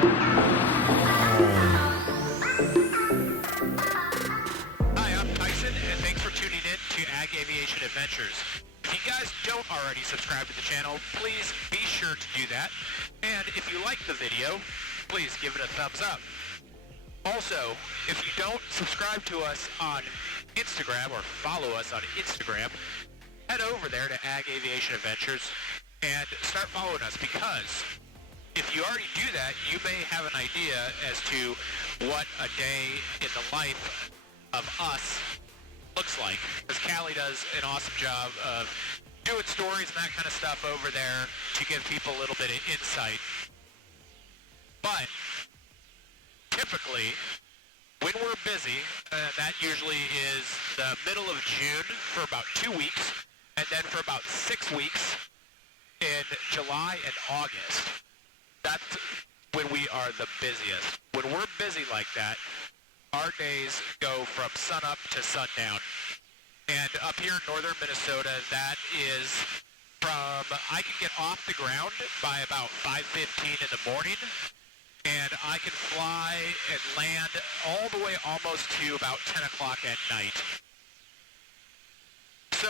Hi, I'm Tyson, and thanks for tuning in to Aviation Adventures. If you guys don't already subscribe to the channel, please be sure to do that. And if you like the video, please give it a thumbs up. Also, if you don't subscribe to us on Instagram or follow us on Instagram, head over there to Aviation Adventures and start following us, because if you already do that, you may have an idea as to what a day in the life of us looks like. Because Callie does an awesome job of doing stories and that kind of stuff over there to give people a little bit of insight. But typically, when we're busy, that usually is the middle of June for about 2 weeks, and then for about 6 weeks in July and August. That's when we are the busiest. When we're busy like that, our days go from sunup to sundown. And up here in northern Minnesota, that is from, I can get off the ground by about 5:15 in the morning, and I can fly and land all the way almost to about 10 o'clock at night. So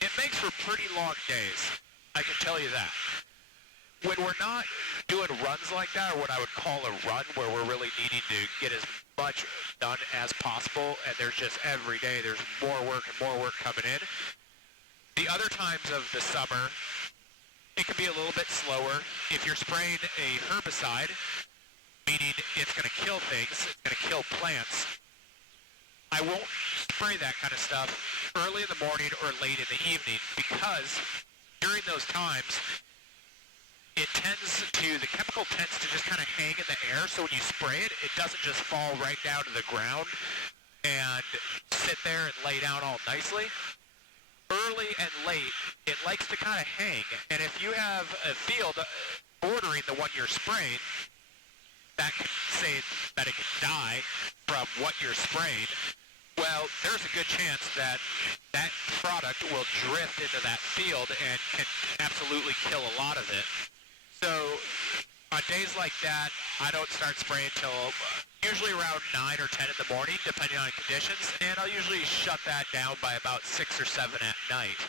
it makes for pretty long days, I can tell you that. When we're not doing runs like that, or what I would call a run, where we're really needing to get as much done as possible, and there's just every day there's more work and more work coming in. The other times of the summer, it can be a little bit slower. If you're spraying a herbicide, meaning it's going to kill things, it's going to kill plants, I won't spray that kind of stuff early in the morning or late in the evening, because during those times, the chemical tends to just kind of hang in the air, so when you spray it, it doesn't just fall right down to the ground and sit there and lay down all nicely. Early and late, it likes to kind of hang, and if you have a field bordering the one you're spraying, that can say that it can die from what you're spraying, well, there's a good chance that that product will drift into that field and can absolutely kill a lot of it. So on days like that, I don't start spraying until usually around 9 or 10 in the morning, depending on conditions, and I'll usually shut that down by about 6 or 7 at night.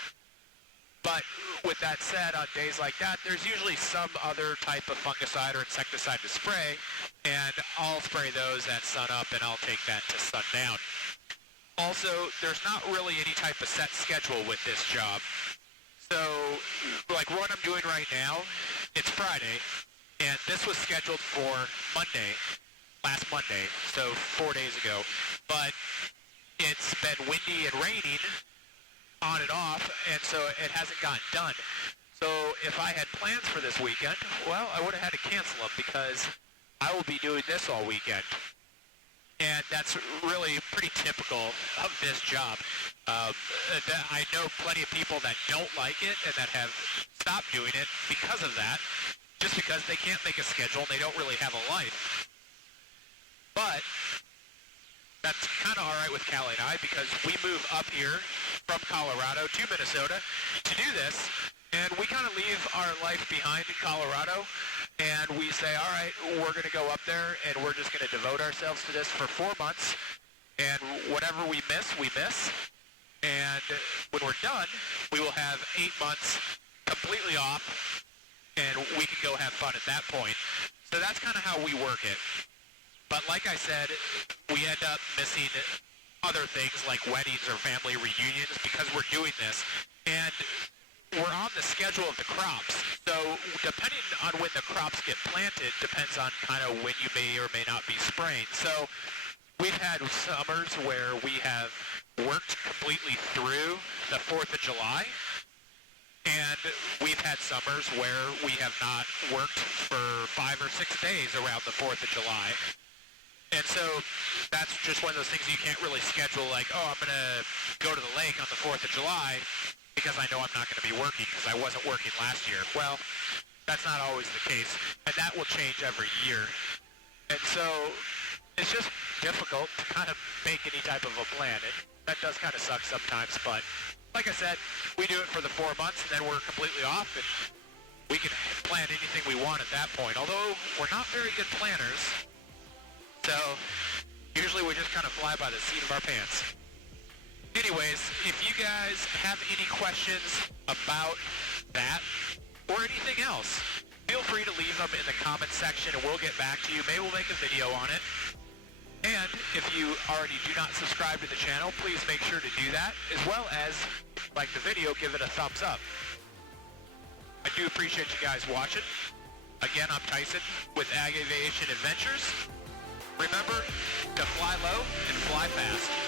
But with that said, on days like that, there's usually some other type of fungicide or insecticide to spray, and I'll spray those at sunup, and I'll take that to sundown. Also, there's not really any type of set schedule with this job. So, like what I'm doing right now, it's Friday, and this was scheduled for Monday, last Monday, so 4 days ago. But it's been windy and raining on and off, and so it hasn't gotten done. So if I had plans for this weekend, well, I would have had to cancel them, because I will be doing this all weekend. And that's really pretty typical of this job. I know plenty of people that don't like it and that have stopped doing it because of that, just because they can't make a schedule and they don't really have a life. But that's kind of all right with Callie and I, because we move up here from Colorado to Minnesota to do this, and we kind of leave our life behind in Colorado, and we say, all right, we're going to go up there, and we're just going to devote ourselves to this for 4 months, and whatever we miss, we miss. And when we're done, we will have 8 months completely off, and we can go have fun at that point. So that's kind of how we work it. But like I said, we end up missing other things like weddings or family reunions because we're doing this. And we're on the schedule of the crops, so depending on when the crops get planted depends on kind of when you may or may not be spraying. So we've had summers where we have worked completely through the 4th of July, and we've had summers where we have not worked for 5 or 6 days around the 4th of July. And so that's just one of those things you can't really schedule, like, oh, I'm going to go to the lake on the 4th of July because I know I'm not going to be working because I wasn't working last year. Well, that's not always the case, and that will change every year. And so it's just difficult to kind of make any type of a plan. That does kind of suck sometimes, but like I said, we do it for the 4 months, and then we're completely off, and we can plan anything we want at that point. Although we're not very good planners, so usually we just kind of fly by the seat of our pants. Anyways, if you guys have any questions about that or anything else, feel free to leave them in the comments section and we'll get back to you. Maybe we'll make a video on it. And if you already do not subscribe to the channel, please make sure to do that, as well as like the video, give it a thumbs up. I do appreciate you guys watching. Again, I'm Tyson with Aviation Adventures. Remember to fly low and fly fast.